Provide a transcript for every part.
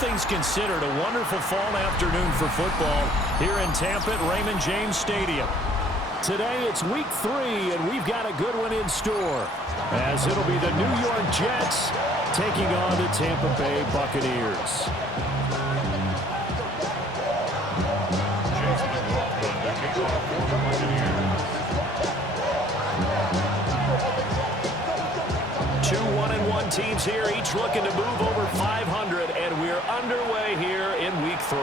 things considered, a wonderful fall afternoon for football here in Tampa at Raymond James Stadium. Today it's week 3, and we've got a good one in store, as it'll be the New York Jets taking on the Tampa Bay Buccaneers. 2 1-1 teams here, each looking to move over 500, and we're underway here in week 3.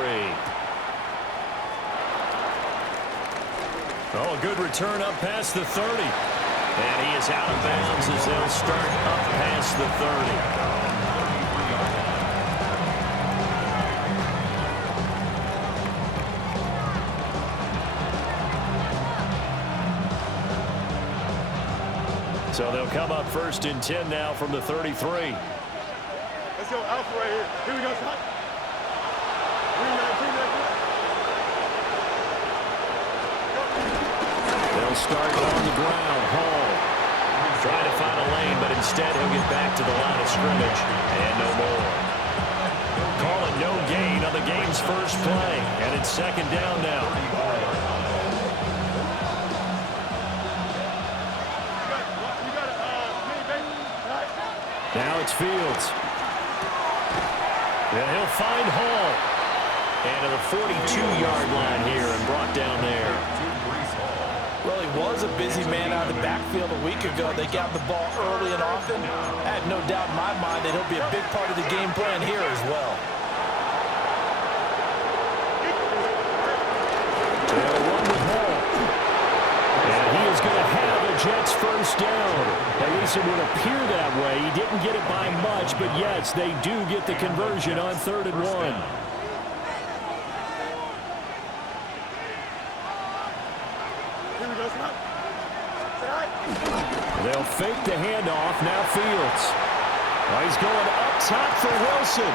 Oh, a good return up past the 30. And he is out of bounds as they'll start up past the 30. So they'll come up first and 10 now from the 33. Let's go Alpha right here. Here we go, son. They'll start on the ground. Hall trying to find a lane, but instead he'll get back to the line of scrimmage. And no more. Call it no gain on the game's first play. And it's second down now. Now it's Fields. And he'll find Hall. And to the 42-yard line here and brought down there. Well, he was a busy man out of the backfield a week ago. They got the ball early and often. I had no doubt in my mind that he'll be a big part of the game plan here as well. They'll run with Hall. And he is going to have a Jets first down. At least it would appear that way. He didn't get it by much, but yes, they do get the conversion on 3rd and 1. They'll fake the handoff. Now Fields. Oh, he's going up top for Wilson.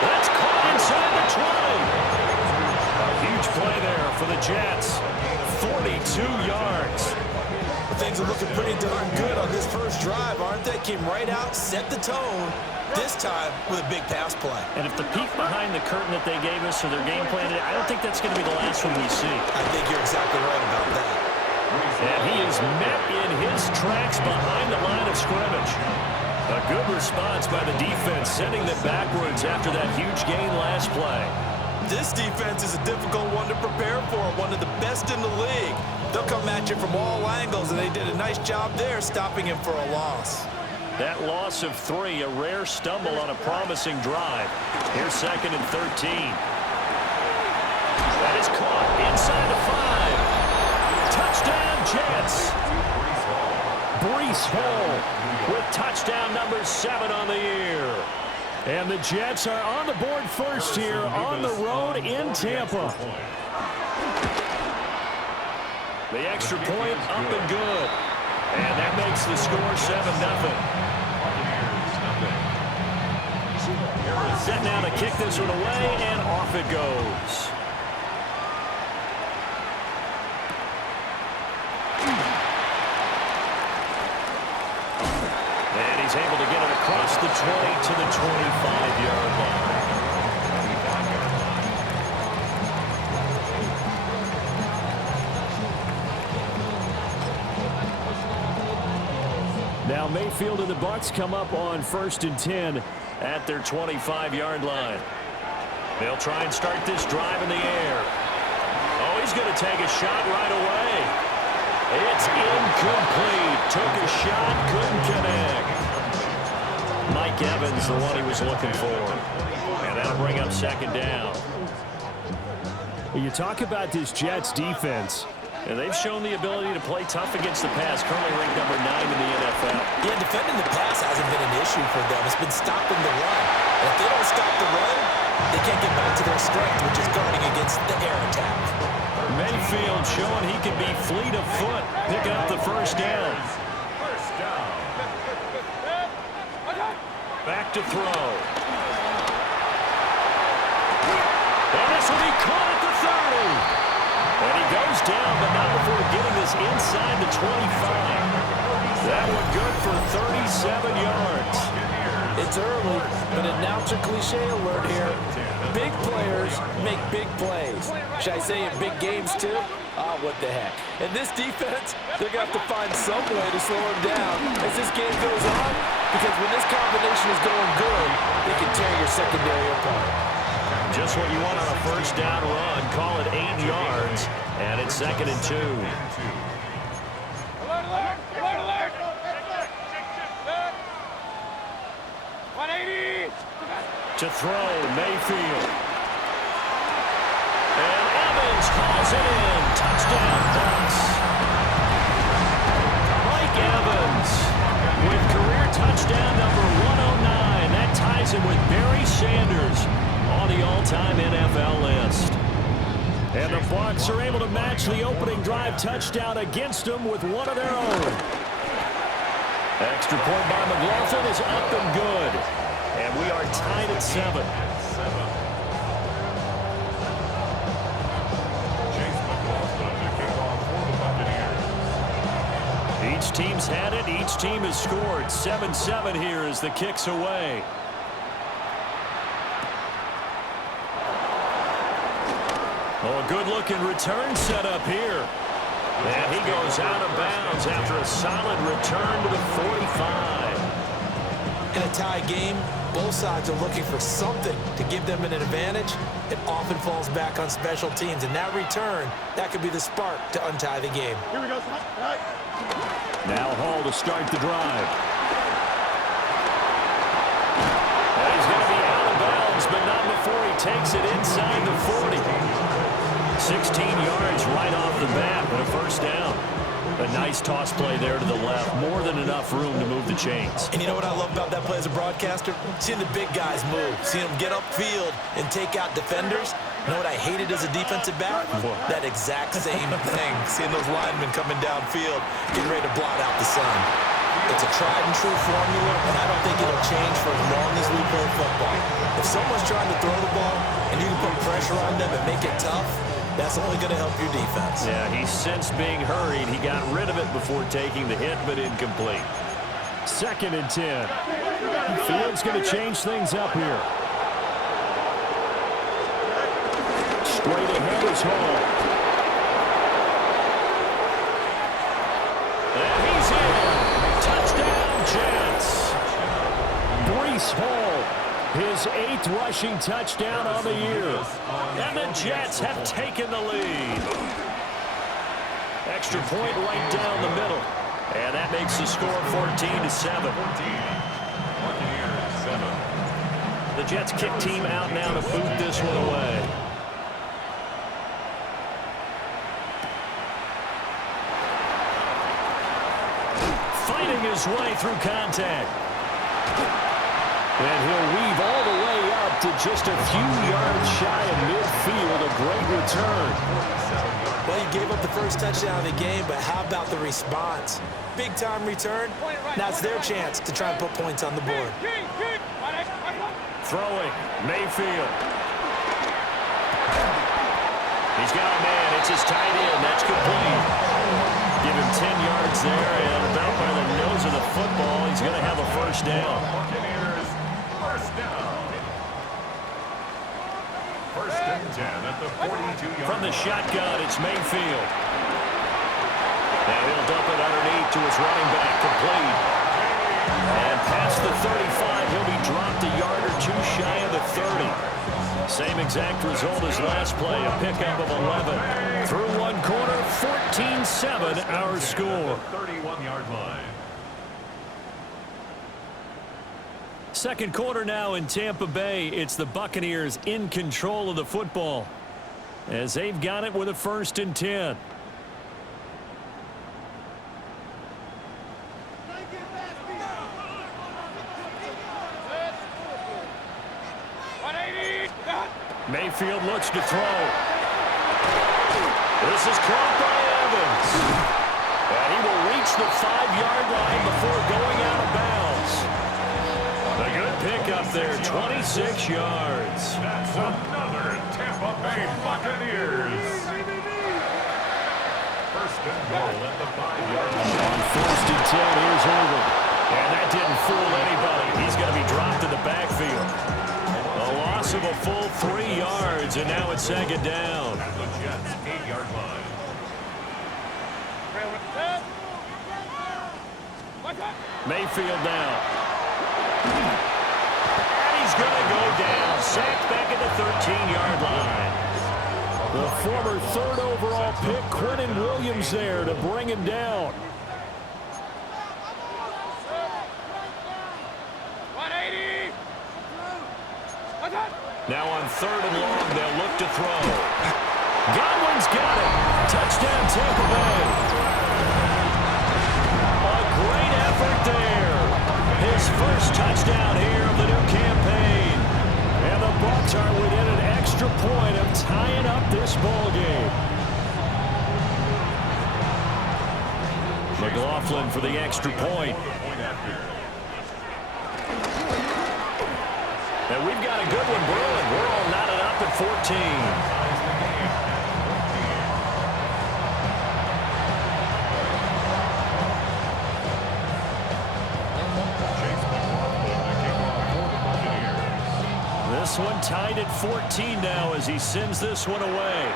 That's caught inside the 20. A huge play there for the Jets. 42 yards. Things are looking pretty darn good on this first drive, aren't they? Came right out, set the tone, this time with a big pass play. And if the peek behind the curtain that they gave us or their game plan, I don't think that's going to be the last one we see. I think you're exactly right about that. And he is met in his tracks behind the line of scrimmage. A good response by the defense, sending them backwards after that huge gain last play. This defense is a difficult one to prepare for, one of the best in the league. They'll come at you from all angles, and they did a nice job there stopping him for a loss. That loss of 3, a rare stumble on a promising drive. Here's 2nd and 13. That is caught inside the 5. Touchdown, Jets. Breece Hall with touchdown number 7 on the year. And the Jets are on the board first here on the road in Tampa. The extra point up and good. And that makes the score 7-0. Set now to kick this one away, and off it goes. And he's able to get it across the 20 to the 25-yard line. Now Mayfield and the Bucs come up on 1st and 10 at their 25-yard line. They'll try and start this drive in the air. Oh, he's going to take a shot right away. It's incomplete. Took a shot, couldn't connect. Mike Evans, the one he was looking for. And that'll bring up 2nd down. You talk about this Jets defense. And they've shown the ability to play tough against the pass, currently ranked number 9 in the NFL. Yeah, defending the pass hasn't been an issue for them. It's been stopping the run. And if they don't stop the run, they can't get back to their strength, which is guarding against the air attack. Mayfield showing he can be fleet of foot, picking up the first down. Back to throw. And this will be caught at the 30. And he goes down, but not before getting this inside the 25. That one good for 37 yards. It's early, but announcer cliche alert here. Big players make big plays. Should I say in big games too? Oh, what the heck. And this defense, they're going to have to find some way to slow him down as this game goes on, because when this combination is going good, they can tear your secondary apart. Just what you want on a first down run. Call it 8 yards, and it's 2nd and 2. Alert, alert, alert, alert. 180. To throw, Mayfield. And Evans calls it in. Touchdown, Bucs. Mike Evans with career touchdown number 109. That ties him with Barry Sanders on the all-time NFL list. And the Bucs are able to match the opening drive touchdown against them with one of their own. Extra point by McLaughlin is up and good. And we are tied at 7. Each team's had it. Each team has scored. 7-7 here as the kick's away. Oh, a good-looking return set up here. And he goes out of bounds after a solid return to the 45. In a tie game, both sides are looking for something to give them an advantage. It often falls back on special teams, and that return, that could be the spark to untie the game. Here we go. Right. Now Hall to start the drive. And he's going to be out of bounds, but not before he takes it inside the 40. 16 yards right off the bat with a first down. A nice toss play there to the left. More than enough room to move the chains. And you know what I love about that play as a broadcaster? Seeing the big guys move. Seeing them get upfield and take out defenders. You know what I hated as a defensive back? That exact same thing. Seeing those linemen coming downfield, getting ready to blot out the sun. It's a tried and true formula, and I don't think it'll change for as long as we play football. If someone's trying to throw the ball and you can put pressure on them and make it tough, that's only going to help your defense. Yeah, he sensed being hurried. He got rid of it before taking the hit, but incomplete. 2nd and 10. Field's going to change things up here. Straight ahead is Hall. And he's in. Touchdown, Jets. Breece Hall, his 8th rushing touchdown on the year. And the Jets have taken the lead. Extra point right down the middle. And that makes the score 14-7. The Jets kick team out now to boot this one away. Fighting his way through contact. And he'll weave all the way up to just a few yards shy of midfield. A great return. Well, you gave up the first touchdown of the game, but how about the response? Big-time return. Now it's their chance to try and put points on the board. Throwing, Mayfield. He's got a man. It's his tight end. That's complete. Give him 10 yards there, and about by the nose of the football, he's going to have a first down. First and 10 at the 42-yard From the shotgun, it's Mayfield. And he'll dump it underneath to his running back, complete. And past the 35, he'll be dropped a yard or two shy of the 30. Same exact result as last play, a pickup of 11. Through one quarter, 14-7 our score. 31-yard line. Second quarter now in Tampa Bay. It's the Buccaneers in control of the football as they've got it with a 1st and 10. Mayfield looks to throw. This is caught by Evans. And he will reach the 5-yard line before going out of bounds. A good pickup there, 26 yards. That's another Tampa Bay Buccaneers. First and goal at the 5-yard line. On 1st and 10, here's Irvin. And that didn't fool anybody. He's going to be dropped in the backfield. A loss of a full 3 yards, and now it's second down. At the Jets' 8-yard line. Mayfield now. And he's going to go down. Sacked back at the 13-yard line. The former 3rd overall pick, Quentin Williams, there to bring him down. 180. Now on 3rd and long, they'll look to throw. Godwin's got it. Touchdown, Tampa Bay. A great effort there. His first touchdown here of the new campaign. And the Bucs are within an extra point of tying up this ball game. McLaughlin for the extra point. And we've got a good one brewing. We're all knotted up at 14. This one tied at 14 now as he sends this one away.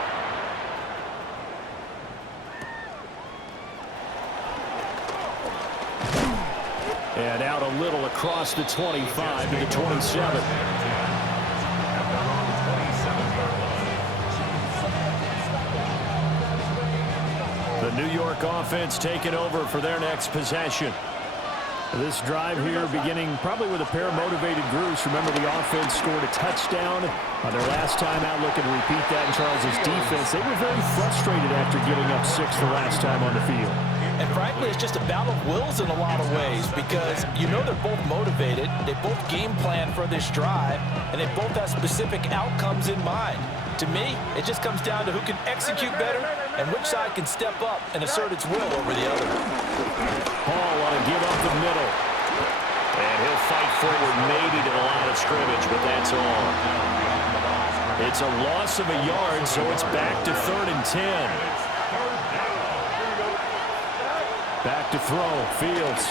And out a little across the 25 to the 27. The New York offense taking over for their next possession. This drive here beginning probably with a pair of motivated groups. Remember, the offense scored a touchdown on their last time out. Looking to repeat that in Charles's defense. They were very frustrated after giving up 6 the last time on the field. And frankly, it's just a battle of wills in a lot of ways because you know they're both motivated. They both game plan for this drive, and they both have specific outcomes in mind. To me, it just comes down to who can execute better and which side can step up and assert its will over the other. Hall want to give up the middle. And he'll fight forward maybe to the line of scrimmage, but that's all. It's a loss of a yard, so it's back to 3rd and 10. Back to throw. Fields.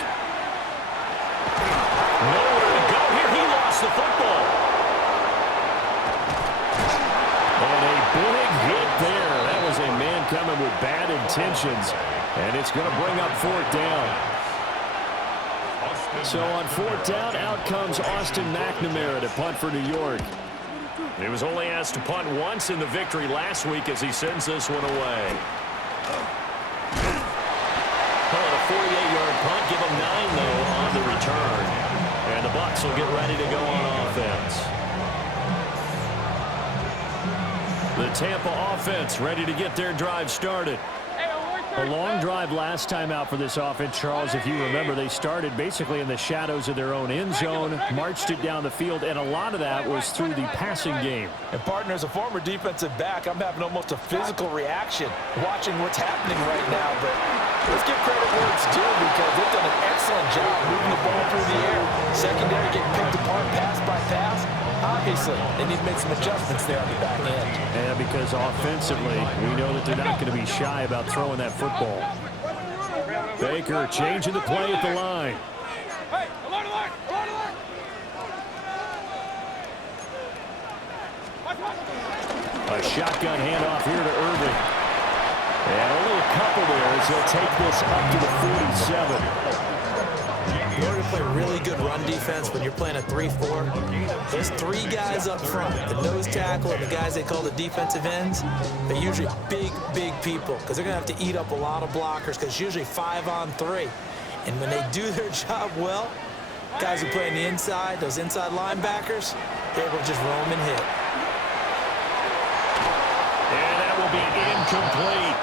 Nowhere to go here. He lost the football. And a big hit there. That was a man coming with bad intentions. And it's going to bring up 4th down. So on 4th down, out comes Austin McNamara to punt for New York. He was only asked to punt once in the victory last week as he sends this one away. Call it a 48-yard punt. Give him 9, though, on the return. And the Bucs will get ready to go on offense. The Tampa offense ready to get their drive started. A long drive last time out for this offense, Charles. If you remember, they started basically in the shadows of their own end zone, marched it down the field, and a lot of that was through the passing game. And, partner, as a former defensive back, I'm having almost a physical reaction watching what's happening right now. But let's give credit where it's due because they've done an excellent job moving the ball through the air. Secondary getting picked apart pass by pass. Obviously, they need to make some adjustments there on the back end. And because offensively, we know that they're not going to be shy about throwing that football. Baker changing the play at the line. A shotgun handoff here to Irving. And only a couple there as he'll take this up to the 47. In order to play really good run defense when you're playing a 3-4, there's 3 guys up front, the nose tackle and the guys they call the defensive ends. They're usually big people because they're going to have to eat up a lot of blockers because it's usually 5 on 3. And when they do their job well, guys who play on the inside, those inside linebackers, they're able to just roam and hit. And that will be incomplete.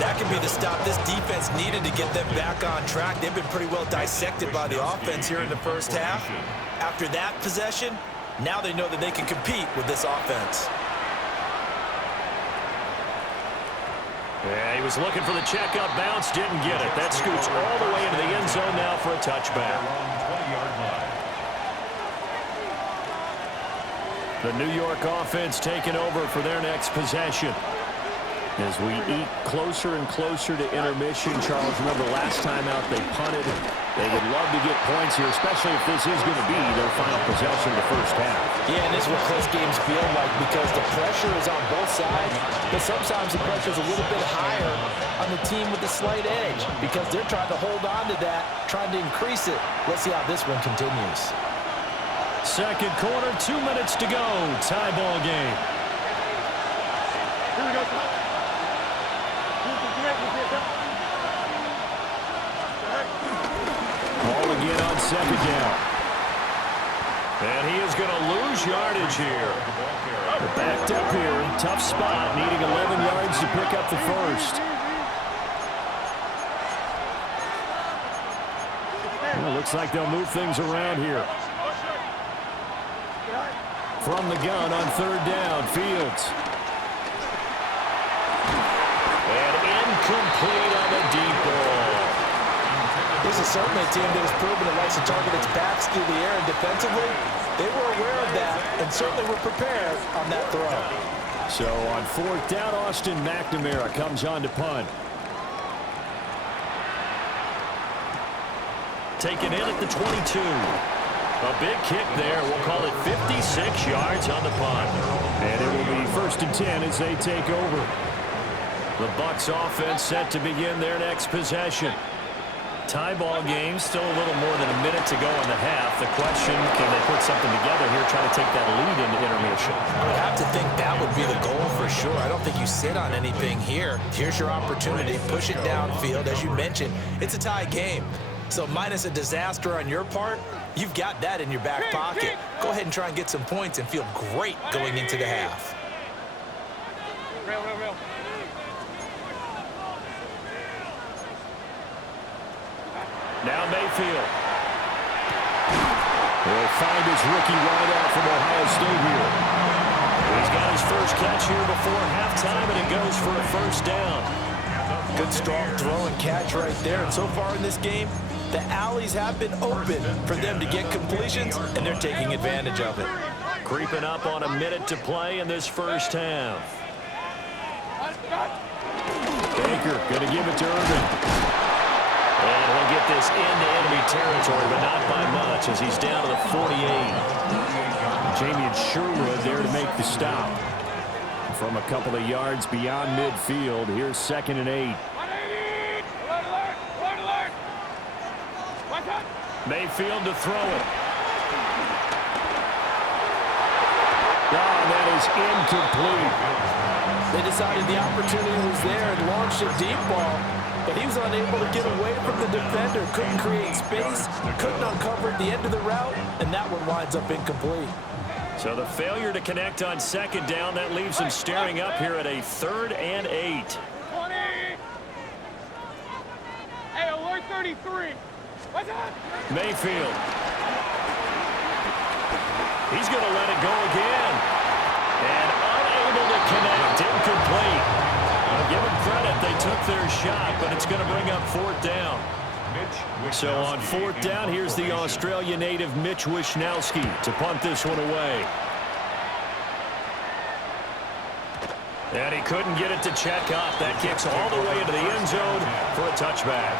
That could be the stop this defense needed to get them back on track. They've been pretty well dissected by the offense here in the first half. After that possession, now they know that they can compete with this offense. Yeah, he was looking for the checkout bounce, didn't get it. That scoots all the way into the end zone now for a touchback. The New York offense taking over for their next possession. As we eat closer and closer to intermission, Charles, remember last time out they punted. They would love to get points here, especially if this is going to be their final possession of the first half. Yeah, and this is what close games feel like because the pressure is on both sides, but sometimes the pressure is a little bit higher on the team with the slight edge because they're trying to hold on to that, trying to increase it. Let's see how this one continues. Second quarter, 2 minutes to go. Tie ball game. Here we go. Ball again on second down. And he is going to lose yardage here. They're backed up here. Tough spot, needing 11 yards to pick up the first. Well, looks like they'll move things around here. From the gun on third down, Fields. And incomplete on the deep ball. This is certainly a team that has proven it likes to target its backs through the air and defensively. They were aware of that and certainly were prepared on that throw. So on fourth down, Austin McNamara comes on to punt. Taken in at the 22. A big kick there. We'll call it 56 yards on the punt. And it will be 1st and 10 as they take over. The Bucs offense set to begin their next possession. Tie ball game, still a little more than a minute to go in the half. The question, can they put something together here, try to take that lead into intermission? I would have to think that would be the goal for sure. I don't think you sit on anything here. Here's your opportunity. Push it downfield. As you mentioned, it's a tie game. So minus a disaster on your part, you've got that in your back pocket. Go ahead and try and get some points and feel great going into the half. Real. Now Mayfield. He'll find his rookie wideout from Ohio State here. He's got his first catch here before halftime, and it goes for a first down. Good strong throw and catch right there. And so far in this game, the alleys have been open for them to get completions, and they're taking advantage of it. Creeping up on a minute to play in this first half. Baker going to give it to Irvin. And he'll get this into enemy territory, but not by much as he's down to the 48. Jamie Sherwood there to make the stop. From a couple of yards beyond midfield, here's 2nd and 8. Mayfield to throw it. That is incomplete. They decided the opportunity was there and launched a deep ball, but he was unable to get away from the defender, couldn't create space, couldn't uncover at the end of the route, and that one winds up incomplete. So the failure to connect on second down, that leaves him staring up here at a 3rd and 8. 20. Hey, alert 33. What's that? Mayfield. He's going to let it go again. And unable to connect, incomplete. I'll give them credit, they took their shot, but it's going to bring up 4th down. So on 4th down, here's the Australia native Mitch Wishnowsky to punt this one away. And he couldn't get it to check up. That kicks all the way into the end zone for a touchback.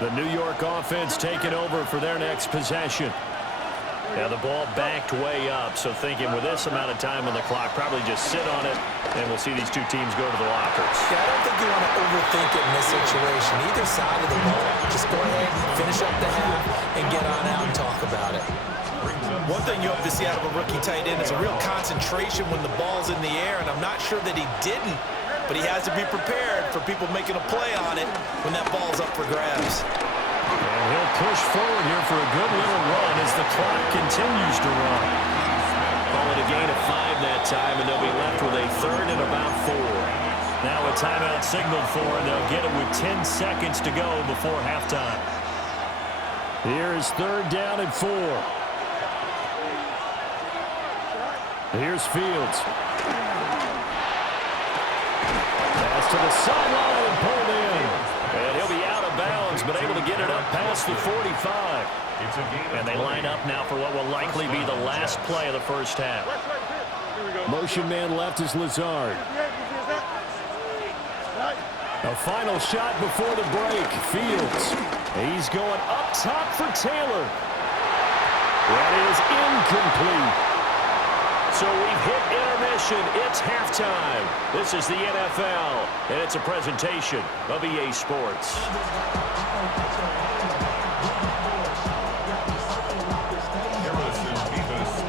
The New York offense taking over for their next possession. Now the ball backed way up, so thinking with this amount of time on the clock, probably just sit on it, and we'll see these two teams go to the lockers. Yeah, I don't think you want to overthink it in this situation. Either side of the ball, just go ahead, finish up the half, and get on out and talk about it. One thing you hope to see out of a rookie tight end is a real concentration when the ball's in the air, and I'm not sure that he didn't, but he has to be prepared for people making a play on it when that ball's up for grabs. And he'll push forward here for a good little run as the clock continues to run. Call it a gain of 5 that time, and they'll be left with a 3rd and about 4. Now a timeout signaled for, and they'll get it with 10 seconds to go before halftime. Here's 3rd down and 4. Here's Fields. Pass to the sideline and pulled in. And he'll be out of bounds, but able to get it up past the 45. And they line up now for what will likely be the last play of the first half. Motion man left is Lazard. A final shot before the break. Fields. He's going up top for Taylor. That is incomplete. So we've hit intermission. It's halftime. This is the NFL, and it's a presentation of EA Sports.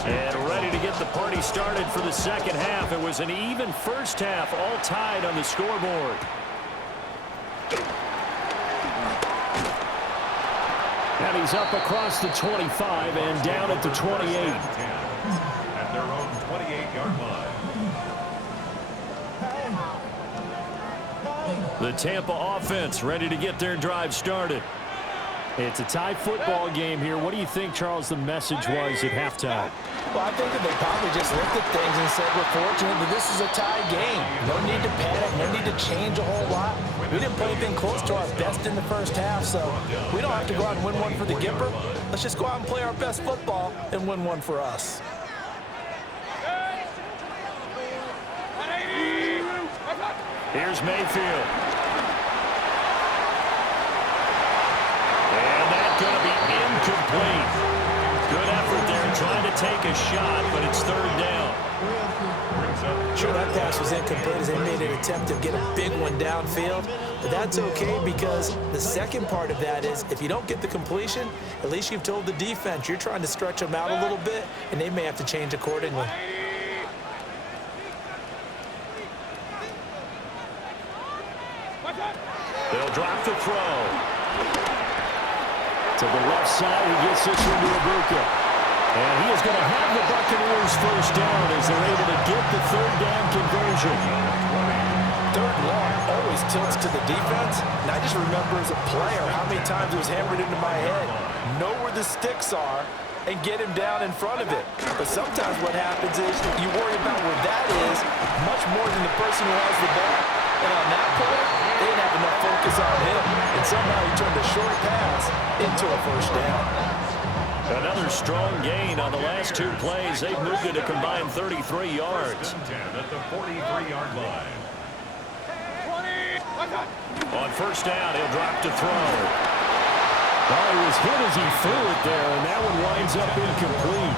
And ready to get the party started for the second half. It was an even first half, all tied on the scoreboard. And he's up across the 25 and down at the 28. At their own 28-yard line. The Tampa offense ready to get their drive started. It's a tie football game here. What do you think, Charles, the message was at halftime? Well, I think that they probably just looked at things and said, we're fortunate that this is a tie game. No need to panic, no need to change a whole lot. We didn't play anything close to our best in the first half, so we don't have to go out and win one for the Gipper. Let's just go out and play our best football and win one for us. Here's Mayfield. And that's going to be incomplete. Good effort there trying to take a shot, but it's third down. Sure, that pass was incomplete as they made an attempt to get a big one downfield. But that's okay because the second part of that is if you don't get the completion, at least you've told the defense you're trying to stretch them out a little bit, and they may have to change accordingly. They'll drop the throw. To the left side, he gets this one to Ibuka. And he is going to have the Buccaneers first down as they're able to get the third down conversion. Third and long always tilts to the defense. And I just remember as a player how many times it was hammered into my head. Know where the sticks are and get him down in front of it. But sometimes what happens is you worry about where that is much more than the person who has the ball. And on that play, they didn't have enough focus on him. And somehow he turned a short pass into a first down. Another strong gain on the last two plays. They've moved it a combined 33 yards. At the 43-yard line. On first down, he'll drop to throw. Oh, he was hit as he threw it there, and that one winds up incomplete.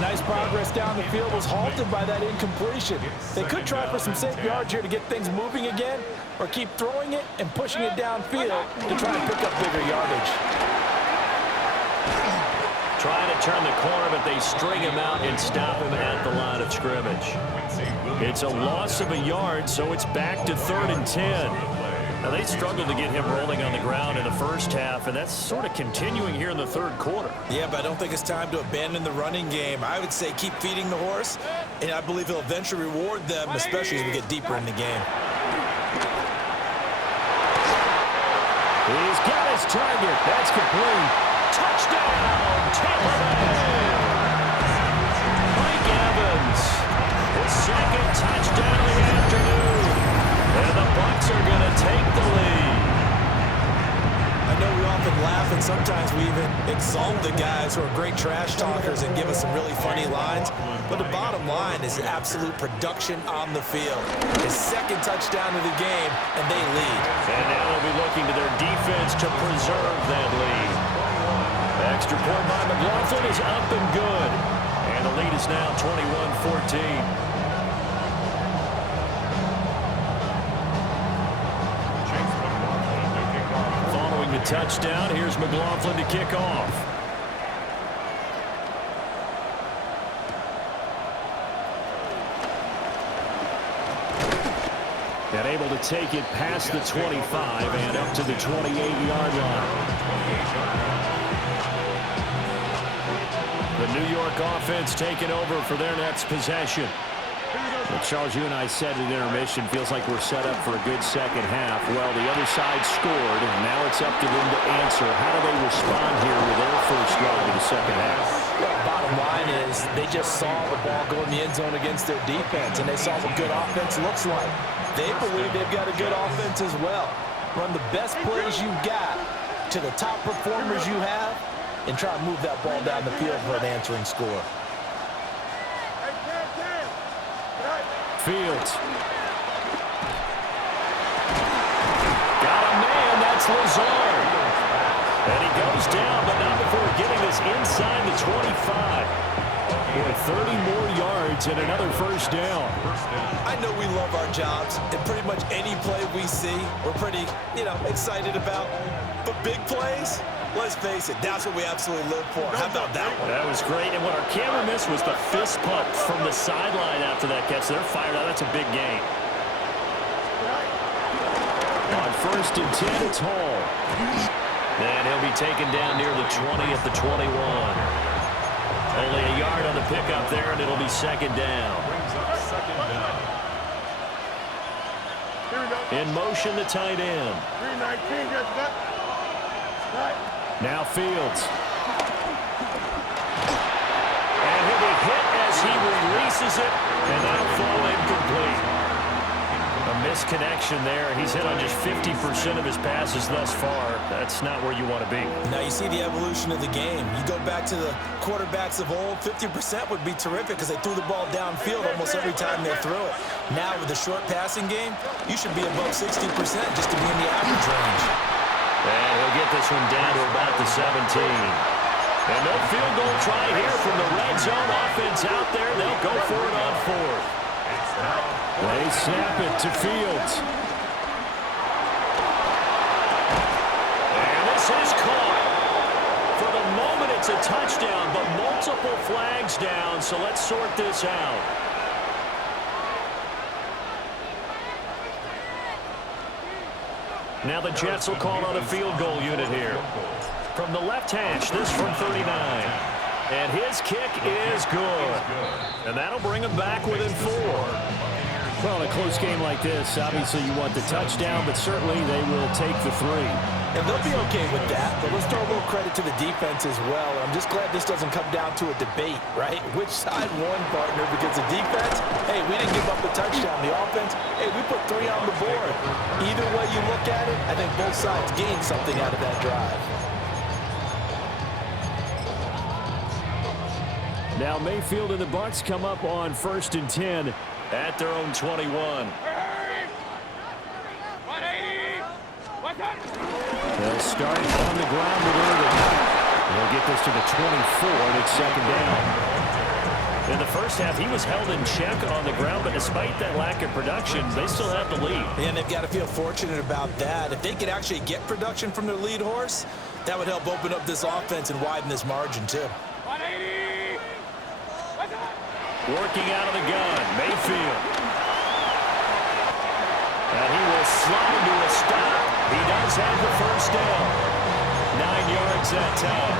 Nice progress down the field was halted by that incompletion. They could try for some safe yards here to get things moving again, or keep throwing it and pushing it downfield to try and pick up bigger yardage. Trying to turn the corner, but they string him out and stop him at the line of scrimmage. It's a loss of a yard, so it's back to 3rd and 10. Now, they struggled to get him rolling on the ground in the first half, and that's sort of continuing here in the third quarter. Yeah, but I don't think it's time to abandon the running game. I would say keep feeding the horse, and I believe he'll eventually reward them, especially as we get deeper in the game. He's got his target. That's complete. Touchdown, Tampa Bay! Mike Evans, his second touchdown of the afternoon. And the Bucs are going to take the lead. I know we often laugh, and sometimes we even exalt the guys who are great trash talkers and give us some really funny lines. But the bottom line is absolute production on the field. His second touchdown of the game, and they lead. And now they'll be looking to their defense to preserve that lead. Extra point by McLaughlin is up and good. And the lead is now 21-14. The touchdown. Here's McLaughlin to kick off. And able to take it past the 25 and up to the 28-yard line. The New York offense taking over for their next possession. Well, Charles, you and I said at intermission, feels like we're set up for a good second half. Well, the other side scored, and now it's up to them to answer. How do they respond here with their first drive in the second half? Well, bottom line is they just saw the ball go in the end zone against their defense, and they saw what good offense looks like. They believe they've got a good offense as well. Run the best plays you've got to the top performers you have, and try to move that ball down the field for an answering score. Fields. Got a man, that's Lazard. And he goes down, but not before getting this inside the 25. Boy, 30 more yards and another first down. I know we love our jobs, and pretty much any play we see, we're pretty, excited about. But big plays, let's face it, that's what we absolutely live for. How about that one? That was great, and what our camera missed was the fist pump from the sideline after that catch. They're fired out. That's a big gain. On 1st and 10, it's Hall. And he'll be taken down near the 20 at the 21. Only a yard on the pickup there, and it'll be 2nd down. In motion, the tight end. 319, gets that. Now Fields. And he'll be hit as he releases it, and that'll fall incomplete. A misconnection there. He's hit on just 50% of his passes thus far. That's not where you want to be. Now you see the evolution of the game. You go back to the quarterbacks of old, 50% would be terrific because they threw the ball downfield almost every time they threw it. Now with the short passing game, you should be above 60% just to be in the average range. And he'll get this one down to about the 17. And no field goal try here from the red zone. Offense out there. They'll go for it on 4th. They snap it to Fields. And this is caught. For the moment, it's a touchdown, but multiple flags down, so let's sort this out. Now the Jets will call on a field goal unit here. From the left hash, this from 39. And his kick is good. And that'll bring him back within 4. Well, in a close game like this, obviously you want the touchdown, but certainly they will take the 3. And they'll be okay with that, but let's throw a little credit to the defense as well. I'm just glad this doesn't come down to a debate, right? Which side won, partner? Because the defense, hey, we didn't give up a touchdown. The offense, hey, we put 3 on the board. Either way you look at it, I think both sides gained something out of that drive. Now Mayfield and the Bucs come up on 1st and 10 at their own 21. They'll start on the ground with Irvin. They'll get this to the 24, and it's 2nd down. In the first half, he was held in check on the ground, but despite that lack of production, they still have the lead. And they've got to feel fortunate about that. If they could actually get production from their lead horse, that would help open up this offense and widen this margin, too. Working out of the gun, Mayfield. And he will slide to a stop. He does have the first down. 9 yards that time.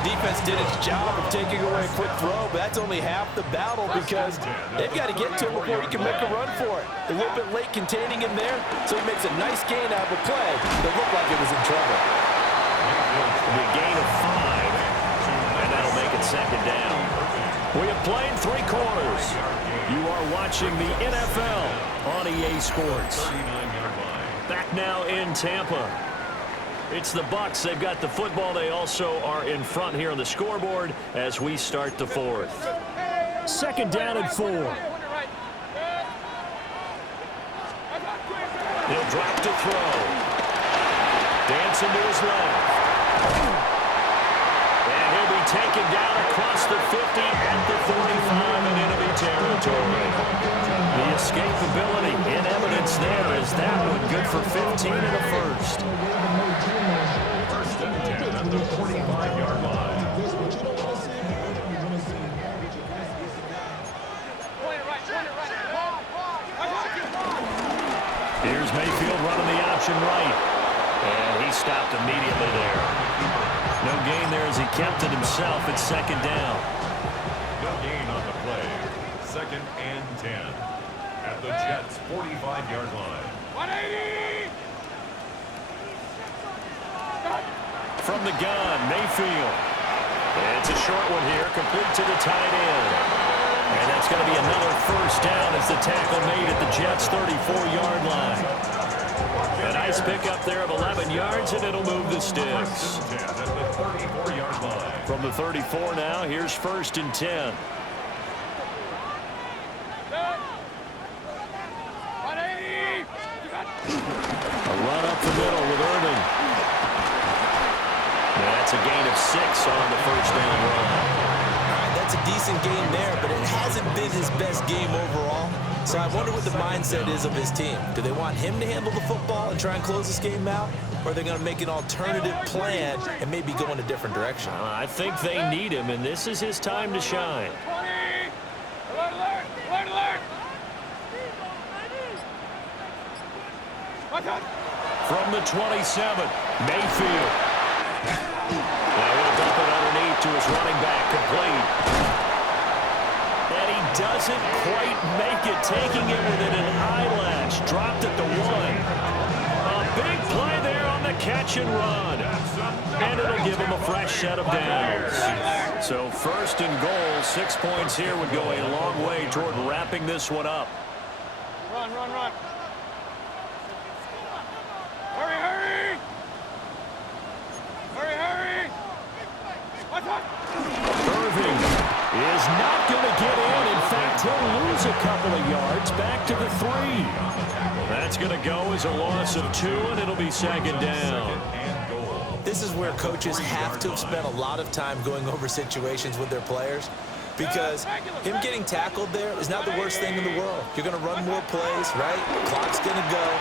The defense did its job of taking away a quick throw, but that's only half the battle because they've got to get to him before he can make a run for it. A little bit late containing him there, so he makes a nice gain out of a play that looked like it was in trouble. The gain of 5, and that'll make it 2nd down. We have played 3 quarters. You are watching the NFL on EA Sports. Back now in Tampa. It's the Bucs. They've got the football. They also are in front here on the scoreboard as we start the 4th. 2nd down and 4. He'll drop to throw. Dancing to his left. And he'll be taken down across the 50 at the 45 in enemy territory. The escapability in evidence there is that one good for 15 in the first. 1st and 10 at the 45-yard line. Here's Mayfield running the option right. And he stopped immediately there. No gain there as he kept it himself. It's 2nd down. No gain on the play. 2nd and 10 at the Jets' 45-yard line. 180! From the gun, Mayfield. It's a short one here, complete to the tight end. And that's going to be another first down as the tackle made at the Jets' 34-yard line. A nice pickup there of 11 yards, and it'll move the sticks. At the 34-yard line. From the 34 now, here's 1st and 10. That's a gain of 6 on the first down run. All right, that's a decent game there, but it hasn't been his best game overall. So I wonder what the mindset is of his team. Do they want him to handle the football and try and close this game out? Or are they going to make an alternative plan and maybe go in a different direction? I think they need him, and this is his time to shine. From the 27, Mayfield. Now he'll dump it underneath to his running back, complete. And he doesn't quite make it, taking it within an eyelash. Dropped at the 1. A big play there on the catch and run. And it'll give him a fresh set of downs. So first and goal, 6 points here would go a long way toward wrapping this one up. Run. Hurry. Irving is not going to get in. In fact, he'll lose a couple of yards back to the 3. That's going to go as a loss of 2, and it'll be second down. This is where coaches have to have spent a lot of time going over situations with their players, because him getting tackled there is not the worst thing in the world. You're going to run more plays, right? Clock's going to go.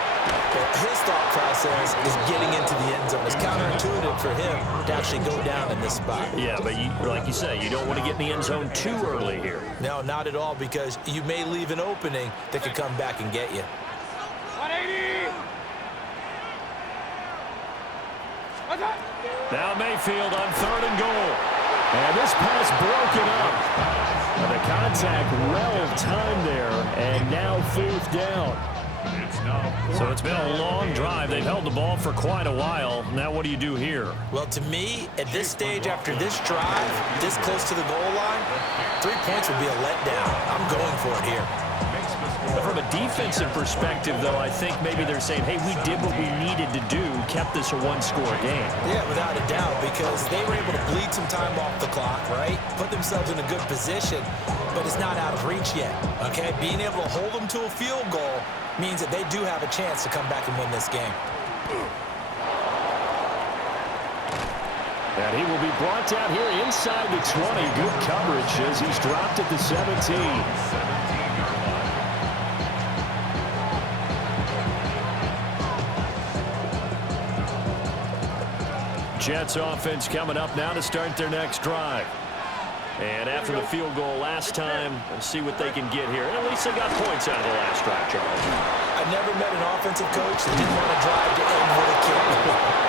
But his thought process is getting into the end zone. It's counterintuitive for him to actually go down in this spot. Yeah, but like you say, you don't want to get in the end zone too early here. No, not at all, because you may leave an opening that could come back and get you. 180. Now Mayfield on 3rd and goal. And this pass broken up. The contact well timed there, and now 4th down. So it's been a long drive. They've held the ball for quite a while. Now what do you do here? Well, to me, at this stage, after this drive, this close to the goal line, 3 points would be a letdown. I'm going for it here. From a defensive perspective, though, I think maybe they're saying, hey, we did what we needed to do, kept this a 1-score game. Yeah, without a doubt, because they were able to bleed some time off the clock, right? Put themselves in a good position, but it's not out of reach yet, okay? Being able to hold them to a field goal means that they do have a chance to come back and win this game. And he will be brought down here inside the 20. Good coverage as he's dropped at the 17. Jets offense coming up now to start their next drive. And after the field goal last time, let's see what they can get here. At least they got points out of the last drive, Charles. I've never met an offensive coach that didn't want to drive to end with a kick.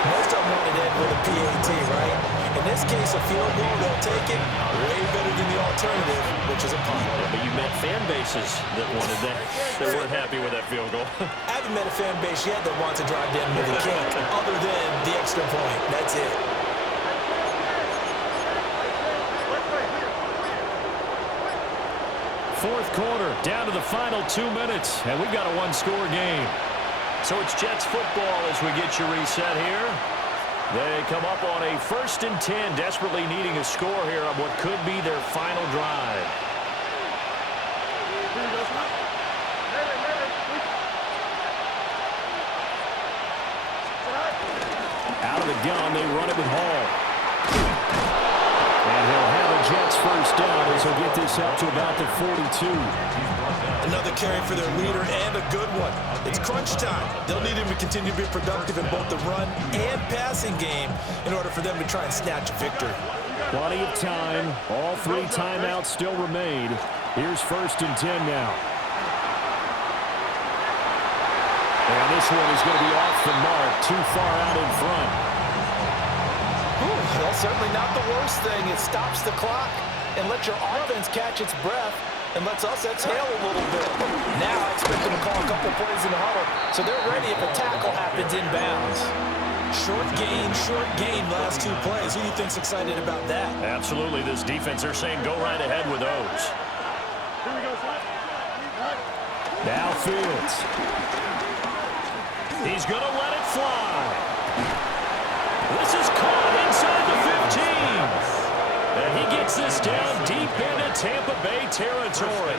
Most of them want to end with a PAT, right? In this case, a field goal, they'll take it way better than the alternative, which is a punt. Yeah, but you met fan bases that wanted that. They weren't happy with that field goal. I haven't met a fan base yet that wants to drive to end with a kick, other than the extra point. That's it. Fourth quarter, down to the final 2 minutes, and we've got a 1-score game. So it's Jets football as we get you reset here. They come up on a 1st and 10, desperately needing a score here on what could be their final drive. Out of the gun, they run it with Hall. And he'll have a Jets first down as he'll get this up to about the 42. Another carry for their leader, and a good one. It's crunch time. They'll need him to continue to be productive in both the run and passing game in order for them to try and snatch a victory. Plenty of time. All 3 timeouts still remain. Here's 1st and 10 now. And this one is going to be off the mark, too far out in front. Well, certainly not the worst thing. It stops the clock and lets your offense catch its breath and lets us exhale a little bit. Now I expect them to call a couple plays in the huddle, so they're ready if a tackle happens inbounds. Short gain, last 2 plays. Who do you think's excited about that? Absolutely. This defense, they're saying go right ahead with those. Now Fields. He's going to let it fly. This is caught inside the 15. And he gets this down deep into Tampa Bay territory.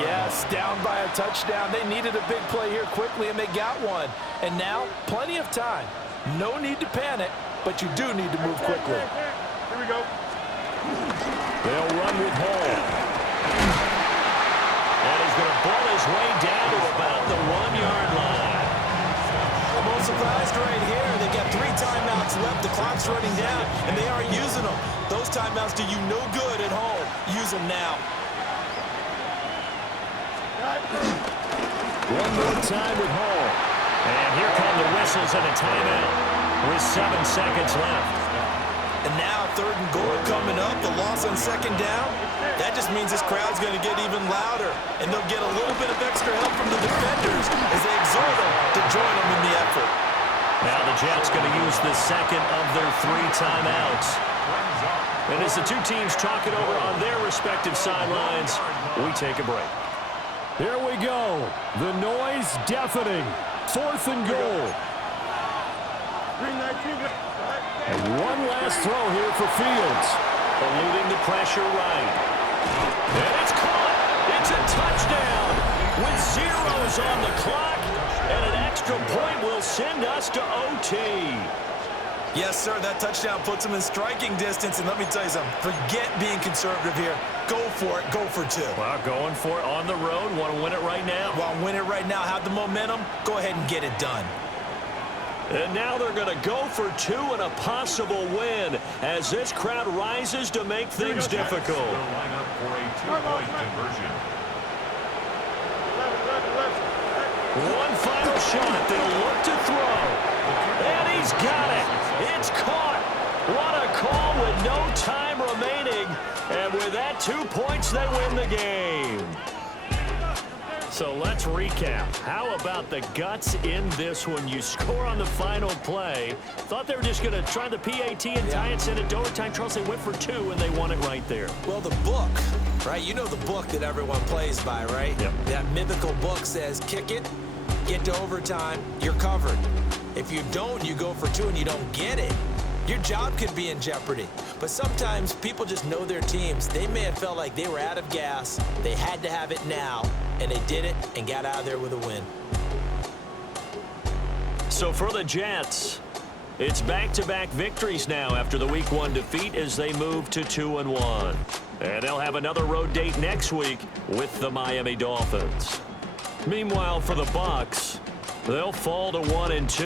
Yes, down by a touchdown. They needed a big play here quickly, and they got one. And now, plenty of time. No need to panic. but you do need to move quickly. Here we go. They'll run with Hall. And he's going to ball his way down to about the 1-yard line. I'm all surprised right here. They got 3 timeouts left. The clock's running down, and they are using them. Those timeouts do you no good at home. Use them now. One more time with Hall. And here come the whistles and a timeout with 7 seconds left. And now 3rd and goal coming up. The loss on 2nd down. That just means this crowd's going to get even louder. And they'll get a little bit of extra help from the defenders as they exhort them to join them in the effort. Now the Jets going to use the second of their 3 timeouts. And as the two teams talk it over on their respective sidelines, we take a break. Here we go. The noise deafening. 4th and goal. And one last throw here for Fields. Eluding the pressure right. And it's caught. It's a touchdown with zeros on the clock. And an extra point will send us to OT. Yes, sir, that touchdown puts them in striking distance. And let me tell you something, forget being conservative here. Go for it, go for 2. Well, going for it on the road. Want to win it right now? Want to win it right now, have the momentum, go ahead and get it done. And now they're going to go for 2 and a possible win as this crowd rises to make things difficult. They'll line up for a 2-point conversion. One final shot. They'll look to throw. And he's got it. It's caught. What a call with no time remaining. And with that 2 points, they win the game. So let's recap. How about the guts in this one? You score on the final play. Thought they were just going to try the PAT and tie it, send it to overtime. Charles, they went for 2, and they won it right there. Well, the book, right? You know the book that everyone plays by, right? Yep. That mythical book says, kick it, get to overtime, you're covered. If you don't, you go for 2 and you don't get it, your job could be in jeopardy. But sometimes people just know their teams. They may have felt like they were out of gas. They had to have it now, and they did it and got out of there with a win. So for the Jets, it's back-to-back victories now after the Week 1 defeat as they move to 2-1. And they'll have another road date next week with the Miami Dolphins. Meanwhile, for the Bucs, they'll fall to 1-2.